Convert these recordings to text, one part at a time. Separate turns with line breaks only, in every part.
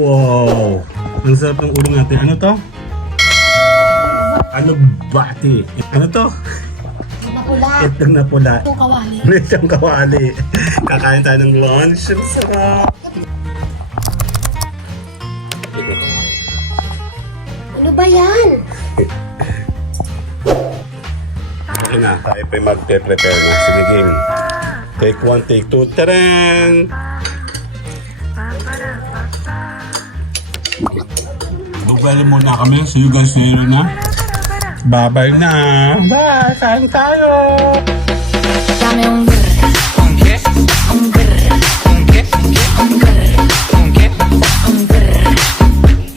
Wow! Ang sarap ng ulo natin. Ano to? Ano bati? Ano to?
Napula.
Itlog na pula.
Itong kawali.
Lechong kawali. Kakain tayo ng lunch. Ang sarap.
Ano ba yan?
Okay na. Tayo pa mag-prepare na. Sige, game. Take one, take two. Taran! Bugwali muna kami. See you guys later na. Bye-bye na. Bye! Kain tayo!
Dame un brr. Un brr.
¿Con qué?
Un brr.
¿Con qué?
Un brr.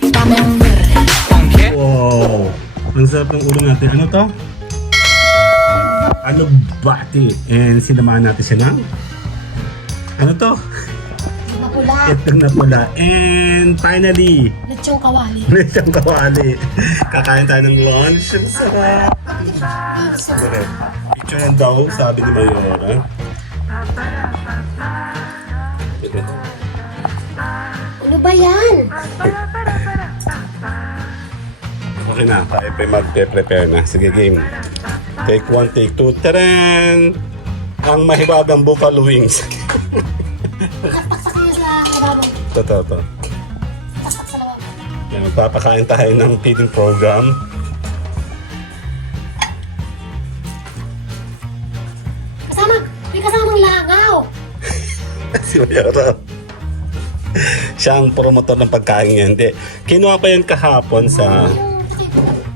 Dame un brr.
¿Con qué?
Wow! Ang sarap ng ulo natin. Ano to? Ano bati? And sinamahan natin siya ng ano to?
Napula.
Itlog na pula. And finally,
Lechong kawali.
lechong kawali. Kakain tayo ng lunch. Ang sarap. Correct. Picture yan daw, sabi ni Mayora.
Ano ba yan?
Okay na, tayo pa mag-prepare na. Sige, game. Take one, take two. Taran! Ang mahiwagang buffalo wings. Totoo to. Yan, Magpapakain tayo ng feeding program.
Kasama. May kasamang langaw.
si Mayora. Siya ang promotor ng pagkain yan. Hindi. Kinuha pa yan kahapon sa...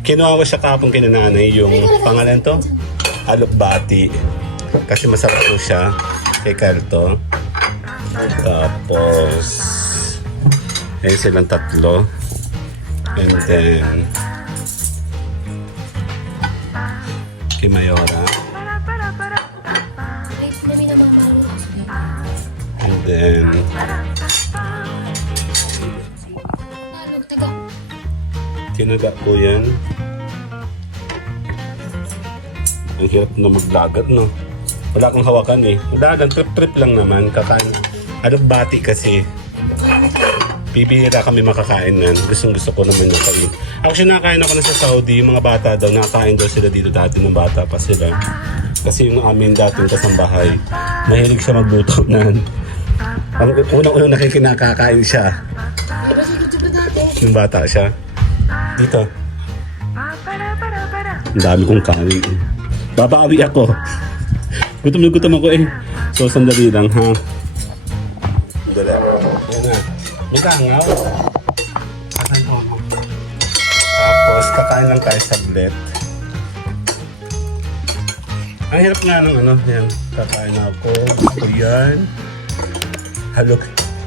Kinuha ko siya kahapon kina nanay yung pangalan to? Alubati. Kasi masarap po siya kay Carto. Tapos... Ayun silang tatlo. And then... Kay Mayora. And then... Tinaga ko yan. Ang hirap na maglagat, no? Wala akong hawakan eh. Lang, trip-trip lang naman. Kakain. Alugbati kasi. Bibihira kami makakain nan. Gustong gusto ko naman yung kain. Actually, nakakain ako na sa Saudi. Yung mga bata daw, nakakain daw sila dito dati ng bata pa sila. Kasi yung amin dating kasambahay, mahilig siya magluto nan. Ang unang-unang nakikinakakain siya. Yung bata siya. Dito. Ang dami kong kanin. Babawi ako. Gutom na gutom ako eh. So, sandali lang ha. Sandali. Kakain ko ako. Tapos, kakain lang tayo saglit. Ang hirap nga ng ano, yan. Kakain ako. Ko yan. Halog.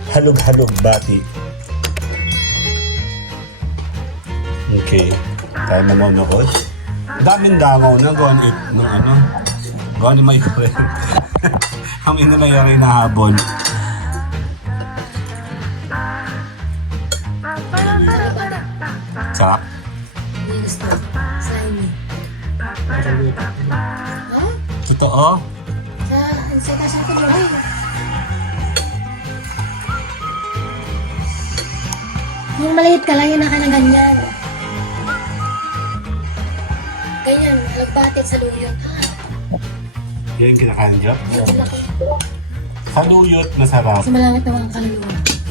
Halog-halog bati. Okay. Tayo na manonood. Daming dangaw na gawa ni, ng ano. Gawa ni my friend. Kami na lang Sarap.
Hindi gusto. Slimy. Ha?
Totoo.
Sa, sa kasya ko mo ay. Yung maliit ka lang, yun naka na ganyan. Ganyan, nagbatit sa luyot.
Yan kinakain niyo. Saluyot, masarap.
Kasi malangit naman ang kaluluwa.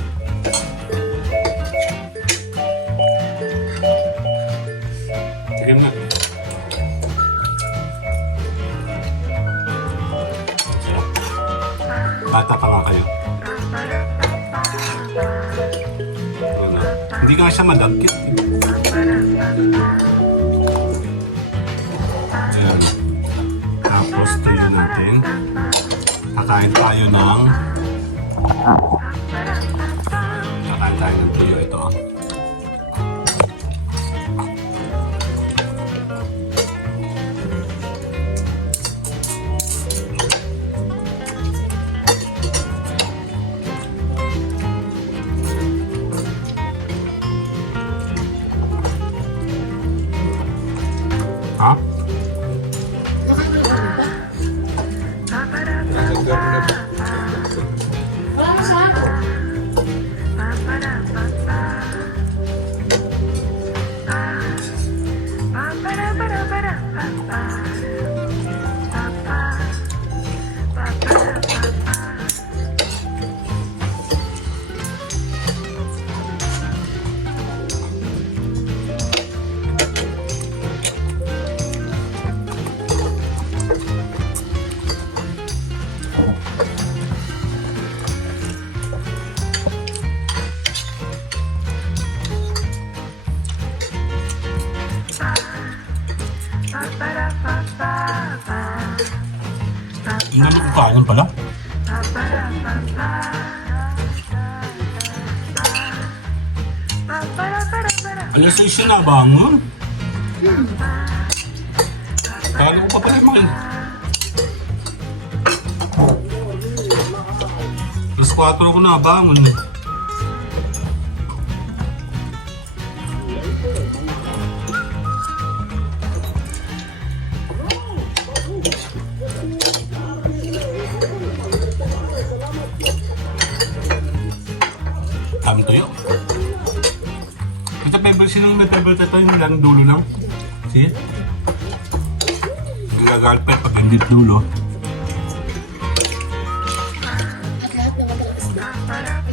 Hindi nga siya madagkit. Ayan. Tapos tuyo natin. Kakain tayo ng... Kakain tayo ng tuyo ito. Pala. Alas 6 siya na bangon. Kala ko pa pala mga Alas 4 ako na bangon. Kami may favorite ito yung lang dulo lang. See? Gagalpet pag hindi dulo.
At lahat naman ng isda.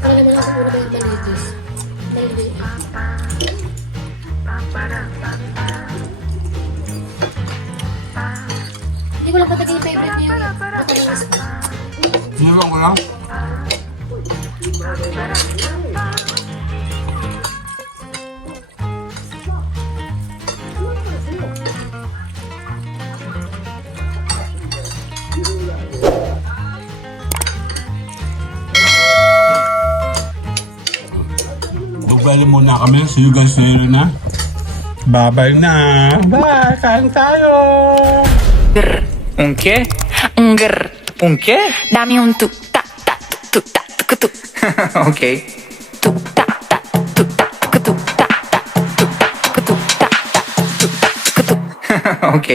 Ikaw ako muna ba yung? Maliliit. Hindi ko lang patagay yung favorite niya.
Nilong ko lang. Magbali muna kami. See you guys later na. Bye-bye na. Bye! Kain tayo!
Grr, ¿Un qué? Un grr,
¿un tuk ta ta tuk ta tuk tuk
ok.
tuk ta ta tuk ta tuk tuk ta ta tuk ta tuk ta ta tuk ta tuk tuk
ok.